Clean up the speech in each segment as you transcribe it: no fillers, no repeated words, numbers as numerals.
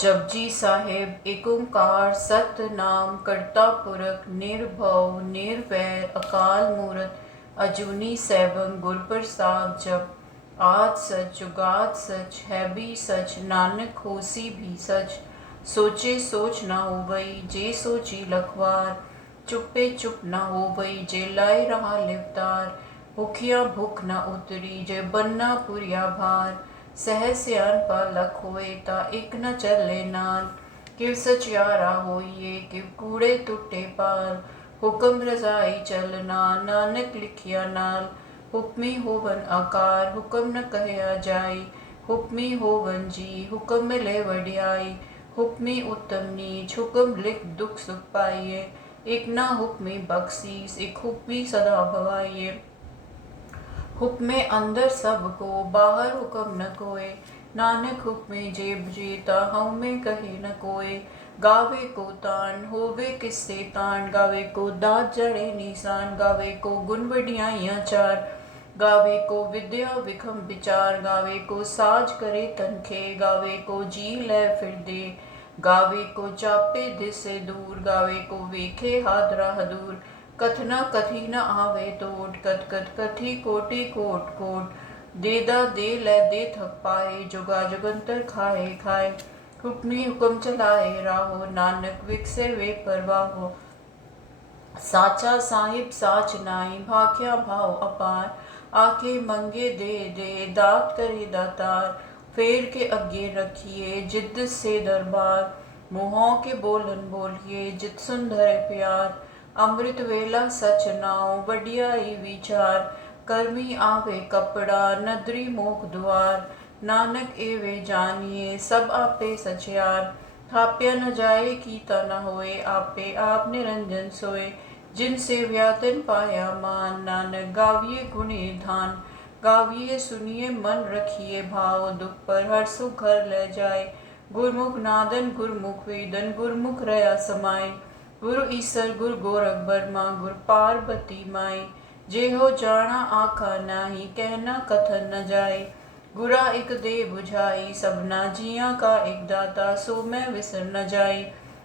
जपजी साहिब एक ओंकार सतनाम करता पुरख निर्भव निर्वैर अकाल मूरत अजूनी सैभम गुर प्रसाद। जप आद सच जुगाद सच है भी सच नानक होसी भी सच। सोचे सोच न हो बई जे सोची लखवार चुप्पे चुप न हो बई जे लाई रहा लिवतार। भुखिया भुख न उतरी जे बन्ना पुरिया भार सहज सियानपा लख होए ता एक न चले नाल। किव सचियारा होइए किव कूड़े टुटे पाल हुक्म रजाई चलना नानक लिखिया नाल। हुक्मी होवन आकार हुक्म न कहया जाय हुक्मी होवन जी हुक्म मिले वडियाई। हुक्मी उत्तम नीच हुक्म लिख दुख सुख पाइए एक ना हुक्मी बख्शीस एक हुक्मी सदा भवाइए। हुक्मे अंदर सब को बाहर हुक्म न कोय नानक हुक्मे जेब जेता हऊँ में कहे न कोय। गावे को तान होवे किससे तान गावे को दात जड़े निशान गावे को गुण बढ़ियाइयाँ चार। गावे को विद्या विखम विचार गावे को साज करे तनखे गावे को जी ले फिर दे। गावे को चापे दिसे दूर गावे को वेखे हादरा हदूर। कथना कथी न आवे तोट कथ कथ कथी कोटि कोट कोट। देदा दे ले दे थक पाए जुगा जुगंतर खाए खाए। हुक्मी हुक्म चलाए राहो नानक विकसे वे परवाहो। साचा साहिब साच नाई भाख्या भाव अपार आके मंगे दे दे दात करे दातार। फेर के अगे रखिए जिद से दरबार मुँहों के बोलन बोलिए जित सुंदर प्यार। अमृत वेला सच नाव बढ़ियाई विचार कर्मी आवे कपड़ा नदरी मोख द्वार। नानक एवे जानिए सब आपे सचियार थाप्या न जाए कीता न होए आपे आप निरंजन सोए। जिनसे व्यातन पाया मान नानक गाविए गुणे धान। गाविए सुनिए मन रखिए भाव दुख पर हर सुख घर ले जाए। गुरमुख नादन गुरमुख वेदन गुरमुख रया समाय। गुरु ईसर गुरु गोरख बर्मा गुरु पार्वती माई। जे हो जाना आखा नाही कहना कथन न जाए। गुरा एक दे बुझाई सबना जिया का एक दाता सो मैं विसर न जाई।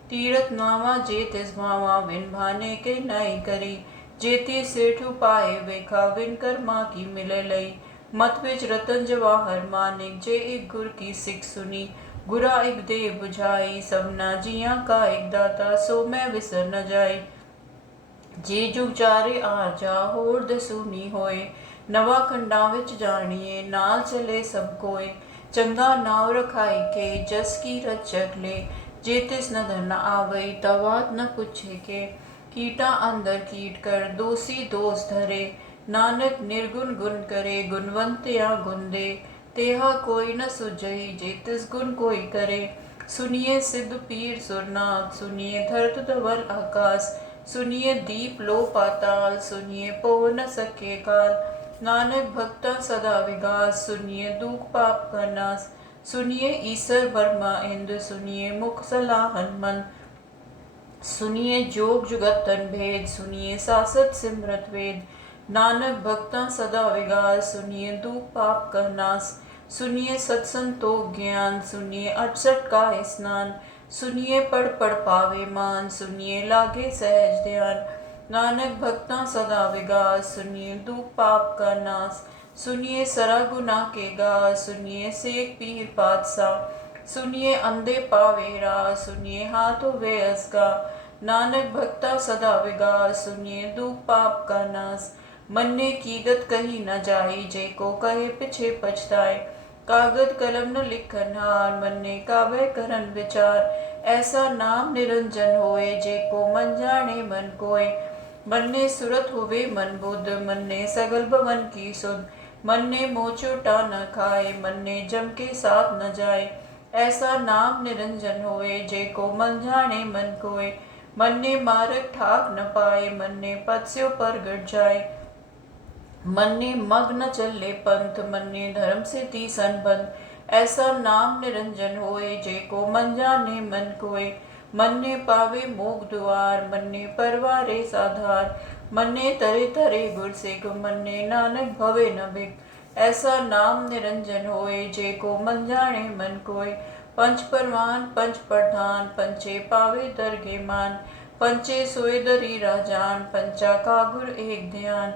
तीरथ नावा जे तिस भावा विन भाने के नाई करी। जेती सेठु पाए वेखा विन कर माँ की मिले लई। मत विच रतन जवाहर मानिक जे एक गुर की सिख सुनी। गुरा एक दे बुझाई सबना जिया का एक दाता सो मैं विसर न जाई। जे जुग चारे आ जा होर दसूनी होए नवा खंडा विच जानिए नाल चले सब कोय। चंगा नाव रखाई के जस की रचक ले जे तिस नदर न आवई तवात न पूछे के। कीटा अंदर कीट कर दोषी दोष धरे नानक निर्गुण गुण करे गुणवंत या गुण दे। तेहा कोई न सुझई जे तिस गुण कोई करे। सुनिए सिद्ध पीर सुरनाथ सुनिए धरत धवल आकाश। सुनिए दीप लो पाताल सुनिए पो न सके काल। नानक भक्ता सदा विगास सुनिए दुख पाप का नाश। सुनिए ईसर ब्रह्मा इंद्र सुनिए मुख सलाहन मन। सुनिए जोग जुगत तन भेद सुनिए सासत सिमरत वेद। नानक भक्ता सदा विगास सुनिए दुख पाप का नाश। सुनिए सत्संतोख ज्ञान सुनिए 68 का स्नान। सुनिए पढ़ पढ़ पावे मान सुनिए लागे सहज ध्यान। नानक भक्ता सदा विगास सुनिए दुख पाप का नाश। सुनिए सरा गुना के गा सुनिए सेक पीर पातशाह। सुनिए अंधे पावे राह सुनिए हाथों वे असगा। नानक भक्ता सदा विगास सुनिए दुख पाप का नाश। मन्ने कीगत कही न जाई जे को कहे पिछे पछताए। कागद कलम न लिखन हार मन्ने काबे करन विचार। ऐसा नाम निरंजन होए जे को मन जाने मन कोय। मन्ने सुरत होवे मन बुद्ध मन्ने सगल भवन की सुध। मन्ने मोचोटा न खाए मन्ने जम के साथ न जाए। ऐसा नाम निरंजन होए जे को मन जाने मन कोय। मन्ने मारक ठाक न पाए मन्ने पत्स्यों पर गट जाए। मन्ने मग न चले पंथ मन्ने धर्म से तीसन बंध। ऐसा नाम निरंजन होए जे को मन जाने मन कोय। मन्ने पावे मोग द्वार मन्ने परवारे साधार। मन्ने तरे तरे गुर सिख मन्ने नानक भवे न बिक। ऐसा नाम निरंजन होए जे को मन जाने मन कोय। पंच परमान पंच प्रधान पंचे पावे दरगे मान पंचे सोए दरी राजान पंचा का गुर एक ध्यान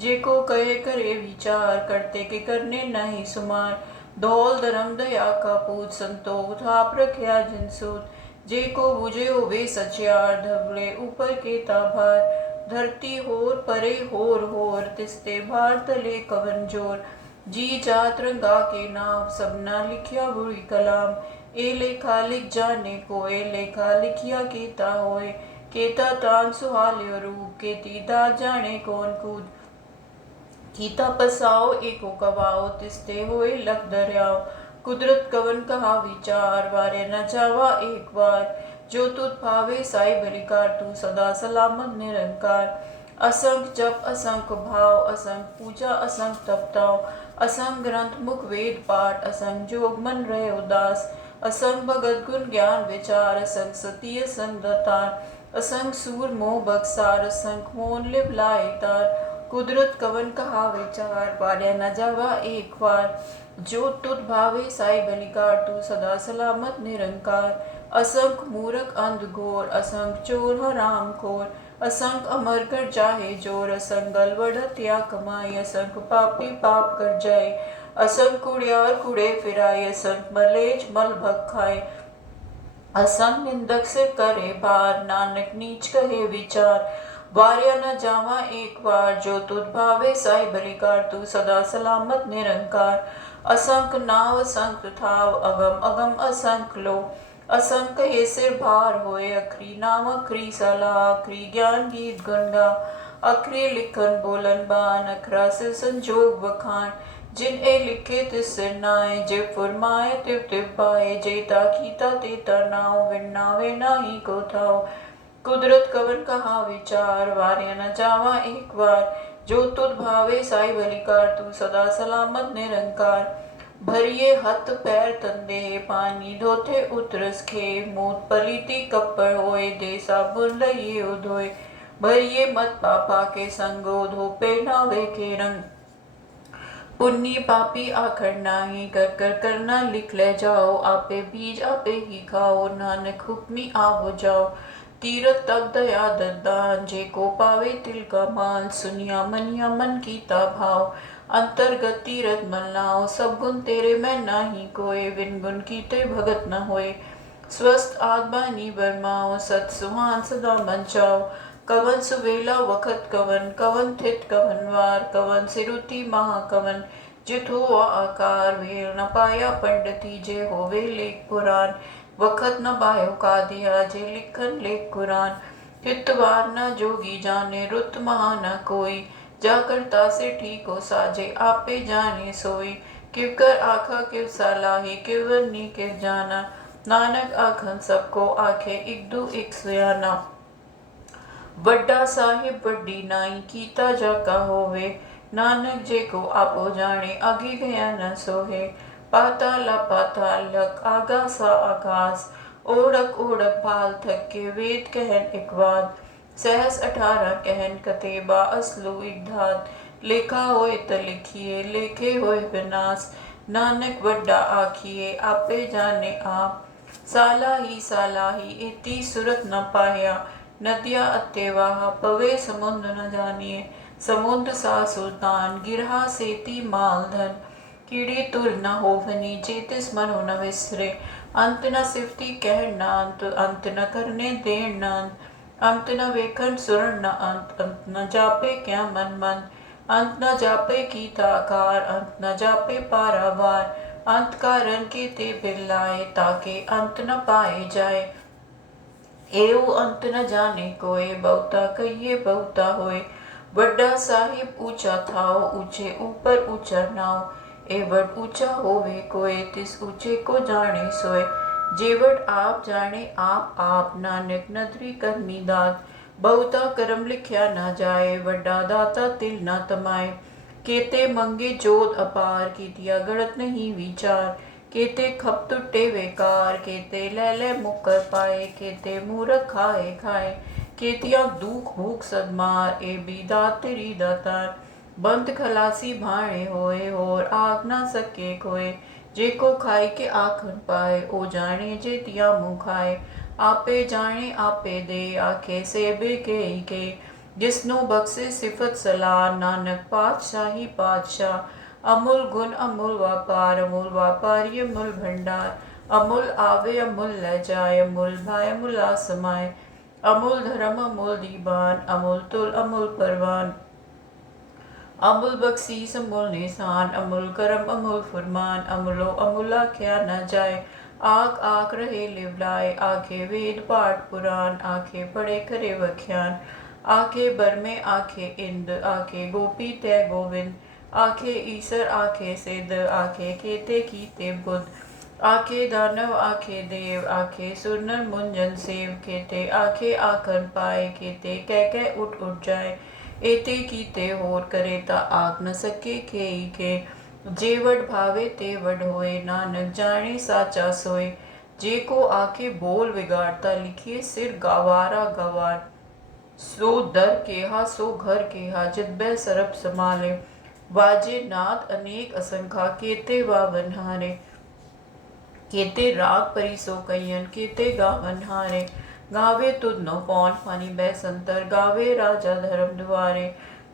जेको कहे करे विचार करते के करने नहीं सुमार धौल धर्म दया का पूत संतोष थाप रख्या जिनसूत जेको बुझे वे सचियार धबले ऊपर के ताभार धरती होर परे होर तिस्ते भार तले कवन जोर जी जात रंगा के नाम सबना लिखिया बुरी कलाम ए लेखा लिख जाने को ए लेखा लिखिया केता होए केता तान सुहाल्यो रूप केती दात जाने कौन कूद कीता पसाओ एको कवाओ तिस्ते होए लख दरियाओ कुदरत कवन कहा विचार वारे न जावा एक बार जो तुझ भावे साई बलिकार तू सदा सलामत निरंकार असंख जप असंख भाव असंख पूजा असंख तपताओ असंख ग्रंथ मुख वेद पाठ असंख जोग मन रहे उदास असंख भगत गुण ज्ञान विचार असंख सती असंख दतार असंख सूर मोह बक्सार असंख मोन लिप लाए तार कुदरत कवन कहा विचार वार्या न जावा एक बार जो तुझ भावे साई बलिकार तू सदा सलामत निरंकार असंख मूरख अंध घोर असंख चोर हराम खोर असंख अमर कर चाहे जोर असंख गल बढ़त या कमाई असंख पापी पाप कर जाए असंख कुड़ियार कुड़े फिराए असंख मलेच मल भग खाए असंग निंदक से करे बार नानक नीच कहे विचार वार्या न जावा एक बार जो तुझ भावे साई बलिकार तू सदा सलामत निरंकार असंख नाव असंख थाव अगम अगम असंख लो असंख ये सिर भार होए अखरी नाम अखरी सलाह अखरी ज्ञान गीत गुणगा अखरी लिखन बोलन बान अखरा से संजोग बखान जिन ए लिखे तिस सिर नाए जे फुरमाए तिव तिव पाए जेता कीता तेता नाव विन्नावे नाही को थाओ कुदरत कवन कहा विचार वार्या न जावा एक बार जो तुझ भावे साई बलिकार तू सदा सलामत निरंकार भरिए हथ पैर तंदे पानी धोते उतरस खे मूत पलीती कप्पर होए दे साबुन लइए उधोए भरिए मत पापा के संगो धोपे नावे के रंग पुण्य पापी आखर नाही कर कर करना लिख ले जाओ आपे बीज आपे ही खाओ नानक हुक्मी आवो जाओ तीरथ तब दया दरदान जे को पावे तिल का मान सुनिया मनिया मन कीता भाव अंतर्गत तीरथ मन लाओ सब गुण तेरे में नाही कोय बिन गुण कीते भगत न होए स्वस्थ आत्मानी बरमाओ सत सुहान सदा मन चाओ कवन सुवेला वखत कवन कवन थित कवन वार कवन सिरुति महाकवन जित हुआ आकार वेल न पाया पंडिती जे होवे लेख पुराण वखत न बायो का दिया जे लिखन लेख कुरान हितवार न जोगी जाने रुत महा न कोई जा करता से ठीक हो साजे आपे जाने सोई किव कर आखा किव सलाही किव वरनी किव जाना नानक आखन सबको आखे एक दू एक सुयाना वड्डा साहिब वड्डी नाई कीता जाका होवे नानक जे को आपो जाने आगे गया न सोहे पाताला पातालक आगासा आकाश ओढ़क ओढ़क भाल थक के वेद कहन इकवाद सहस 18 कहन कतेबा असलु इकधात लेखा होए त लिखिए लेखे होए विनाश नानक वड्डा आखिए आपे जाने आप साला ही इति सुरत न पाया नदिया अत्यवाह पवे समुद्र न जानिए समुद्र सा सुल्तान गिरहा सेती माल धन कीड़ी तुर न होवनी चेतिस मनो न विसरे अंत न सिफती कह न अंत न करने देर न अंत न वेखन सुरण न अंत न जापे क्या मन अंत न जापे कीताकार अंत न जापे पारावार अंत कारण के ते बिल्लाए ताके अंत न पाए जाए एवं अंत न जाने कोई बहुता कहिए बहुता होए वड्डा साहिब ऊंचा थाओ ऊंचे ऊपर ऊंचा नाव एवट ऊंचा होवे कोई तिस ऊंचे को जाने सोए जेवट आप जाने आप नानक नदरी करमी दात बहुता करम लिख्या न जाए वड्डा दाता तिल न तमाए केते मंगे जोत अपार कीतिया गढ़त नहीं विचार केते खप टुटे बेकार केते ले मुकर पाए केते मूरख खाए खाए केतिया दुख भूख सदमार ए बी दातरी दातार बंद खलासी भाणे होए और आग ना सके कोए जे को खाई के आखन पाए, ओ जाने जे तिया मुँह खाए। आपे जाने आपे दे, आखे सेबे के जिसनु बख्शे सिफत सलाह, नानक पातशाही पातशाह। अमूल गुण अमूल व्यापारी अमूल भंडार। अमूल आवे अमूल ले जाए, अमूल भाई अमूल आसमाए। अमूल धर्म अमूल दीवान, अमूल तुल अमूल परवान। अमूल बख्शीस अमूल निशान, अमूल करम अमूल फरमान। अमूलो अमूला क्या न जाए, आख आख रहे लिवलाए। आखे वेद पाठ पुराण, आखे पढ़े करे व्याख्यान। आखे बरमे आखे इंद, आखे गोपी तय गोविंद। आखे ईसर आखे सिद्ध, आखे केते कीते बुद्ध। आखे दानव आखे देव, आखे सुरनर मुंजन सेव। केते आखे आखन पाए, केते कह उठ उठ जाए। एते कीते होर करे ता आख न सके के। जे वड भावे ते वड होए, नानक जाने साचा सोए। जे को आखे बोल बिगाड़ता, लिखिए सिर गवारा गवार। सो दर केहा सो घर केहा, जितबै सरप समाले। वाजे नाद अनेक असंखा, केते वावन हारे। केते राग परिसो कयन, केते गावन हारे। गावे तुध नो पौन पानी बैसंतर, गावे राजा धर्म द्वारे।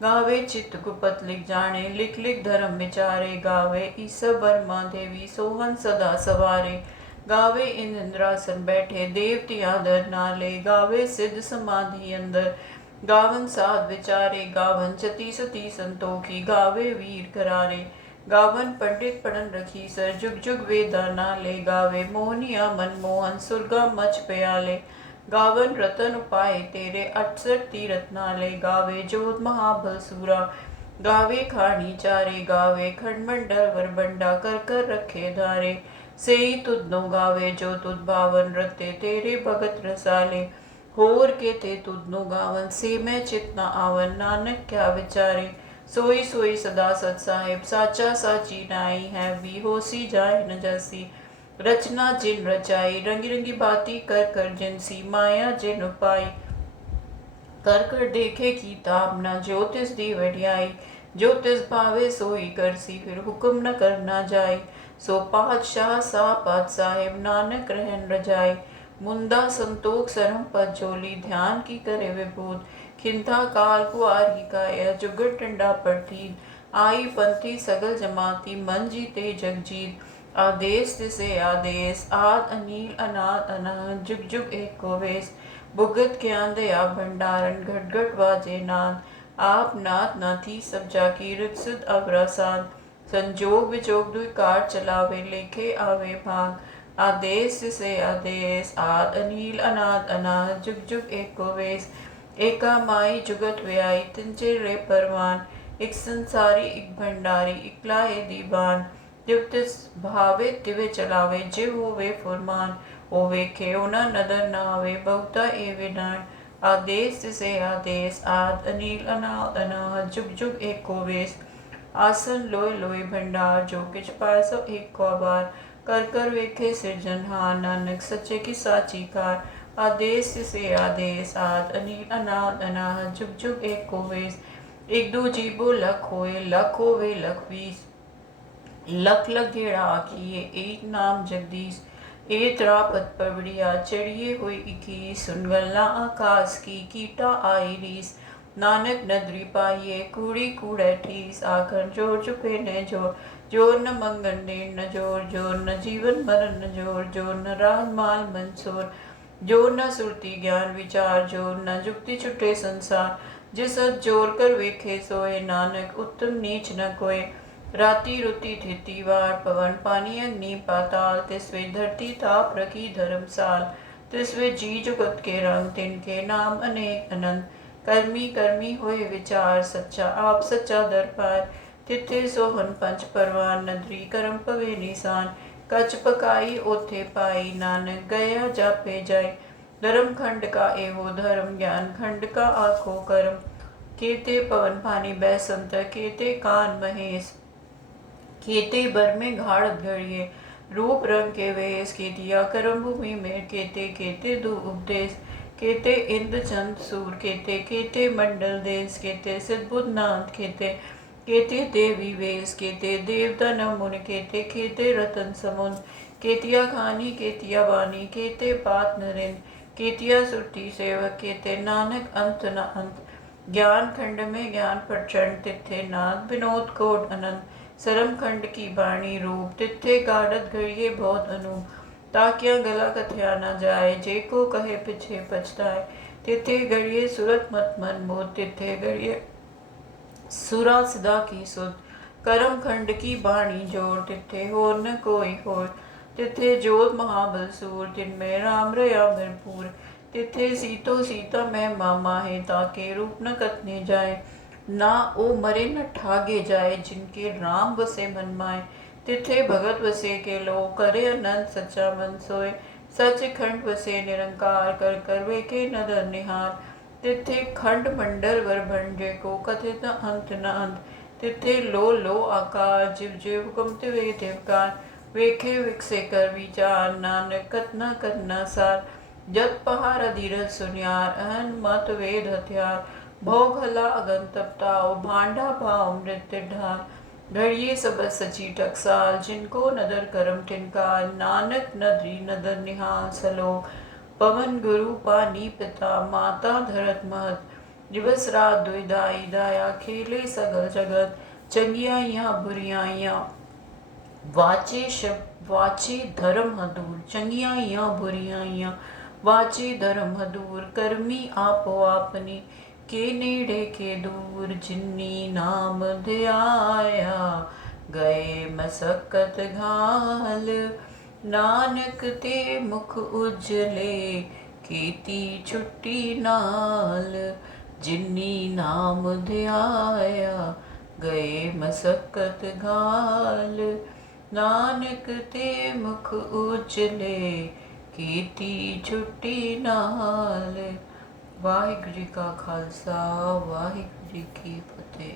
गावे चित्त गुपत लिख जाने, लिख लिख धर्म विचारे। गावे ईसा बर्मा देवी सोहन सदा सवारे। गावे इंद्रासन बैठे देवती आदर नाले। गावे सिद्ध समाधि अंदर, गावन साध विचारे। गावन चती सती संतोखी, गावे वीर करारे। गावन पंडित पढ़न रखी सर, जुग जुग वेदा नाले। गावे मोहनिया मनमोहन, सुरगा मच प्याले। गावन रतन उपाय तेरे, 68 तीरथ नाले। गावे जोध महाबल सूरा, गावे खानी चारे। गावे खंडमंडल वरबंडा, कर कर रखे धारे। सेई तुधनो गावे जो तुध बावन, रते तेरे भगत रसाले। होर के ते तुधनो गावन, से मैं चित न आवन। नानक क्या विचारे, सोई सोई सदा सत साहिब। साचा साची नाई है, भी होसी जाए न जासी। रचना जिन रचाई, रंगी रंगी बाती कर कर जिनसी। माया जिन उपाई, कर कर देखे की ताप न। ज्योतिष दी वडियाई, ज्योतिष भावे सोई करसी। फिर हुक्म न करना जाए, सो पातशाह सा पात साहिब। नानक रहन रजाई, मुंदा संतोख सरम पद जोली। ध्यान की करे विभूत, खिंथा काल कुआर ही काया। जुगट टंडा पड़ती, आई पंथी सगल जमाती। मन जीते जग जीत, आदेश तिसे आदेश। आद अनील अनाद अनाद, जुग जुग एक को वेश। भुगत ज्ञान दया भंडारण, घट घट वाजे नाद। आप नाथ नाथी सब जाकी, रित अवरासाद। संजोग विजोग दुई कार चलावे, लेखे आवे भाग। आदेश से आदेश, आद अनील अनाद अनाद। जुग जुग एक को वेश, एका माई जुगत व्याई। तिंचे रे परवान, एक संसारी एक भंडारी। इकलाए दीवान, जिव तिस भावे तिवे चलावे। जिव होवे फुरमान, होवे खेवना नदर नावे। बहुता ए विनान, आदेश से आदेश। आद अनील अनाद अनाद, जुग जुग एक को वेश। आसन लोय लोय भंडार, जो किछ पासो एक को बार। कर कर वेखे सिरजनहार, नानक सच्चे की साची कार। आदेश से आदेश, आद अनील अनाद अनाद। जुग जुग एक को वेश। एक दो जीबो लख होए, लख होवे लख बीस। लख लख घेड़ा आखिए, एक नाम जगदीश। ए त्रापत पबड़िया, चढ़िए हुई इकीस। सुन गल्ला आकाश की, कीटा आई रीस। नानक नदरी पाइये, कूड़ी कूड़े ठीस। आखर जोर चुपे न जोर, जोर न मंगन देन न जोर। जोर न जीवन मरण न जोर, जोर न राज माल मंसोर। जोर न सुरती ज्ञान विचार, जोर न जुक्ति छुटे संसार। जिस जोर कर वेखे सोए, नानक उत्तम नीच न कोय। राति रुति थिति वार, पवन पानी अग्नि पाताल। तिसवे धरती ताप रखी धर्मसाल। तिसवे जी जुगत के रंग, तिनके नाम अनेक अनंत। कर्मी कर्मी होए विचार, सच्चा आप सच्चा दरबार। तिथे सोहन पंच परवान, नदरी करम पवे निशान। कच पकाई ओथे पाई, नानक गया जापे जाय। धर्म खंड का एहो धर्म, ज्ञान खंड का आखो कर्म। केते पवन पानी बैसंत, केते कान महेश। केते बर में घाड़त घड़िए, रूप रंग के वेश। केतिया करम भूमि में, केते केते दु उपदेश। केते इंद्र चंद सूर, केते केते मंडल देश। केते सिद्ध बुद्ध नाथ, केते केते देवी वेश केते देवता मुन केते केते रतन समुन केतिया खानी केतिया बानी केते पात नरेन केतिया सुरती सेवक केते नानक अंत न अंत। ज्ञान खंड में ज्ञान प्रचंड तिथे नाद विनोद कोट अनंत। सरम खंड की बाणी रूप तिथे गाड़त घड़िए बहुत अनूप। ताकिया गला कथया न जाए जेको कहे पिछे पछताए। तिथे घड़िए सुरत मत मन मोद तिथे घड़िए सुरा सिदा की सुध। करम खंड की बाणी जोर तिथे हो न कोई होर। तिथे जोत महाबल सूर जिनमें राम रया भरपूर। तिथे सीतो सीता मैं मामा है ताके रूप न कथने जाए। ना ओ मरे न ठागे जाए जिनके राम बसे मन माए। तिथे भगत बसे के लो करे अनंत सच्चा मन सोए। सच खंड बसे निरंकार कर कर वे के नदर निहार। तिथे खंड मंडल वर भंजे को कथित अंत न अंत। तिथे लो आकार जिव जिव हुकमत वे देवकार। वेखे विकसे कर विचार नानक कतना करना सार। जत पहाड़ धीरज सुनियार अहन मत वेद हथियार। भोग हला अगन तपताओ भांडा भाव नृत्य ढाल। घड़िए सब सची टकसाल जिनको नदर करम टिनकार। नानक नदरी नदर निहाल सलोक पवन गुरु पानी पिता माता धरत महत। दिवस रात दुइदाई दाया खेले सगल जगत। चंगियाइयाँ बुरियाइयाँ वाचे धर्म हदूर। चंगियाइयाँ बुरियाइयाँ वाचे धर्म हदूर। कर्मी आपो आपनी के नेड़े के दूर। जिन्नी नाम ध्याया गए मसक्कत घाल। नानक ते मुख उजले कीती छुट्टी नाल। जिन्नी नाम ध्याया गए मसक्कत घाल। नानक ते मुख उजले कीती छुट्टी नाल। वाहिगुरू जी का खालसा वाहिगुरू जी की फतेह।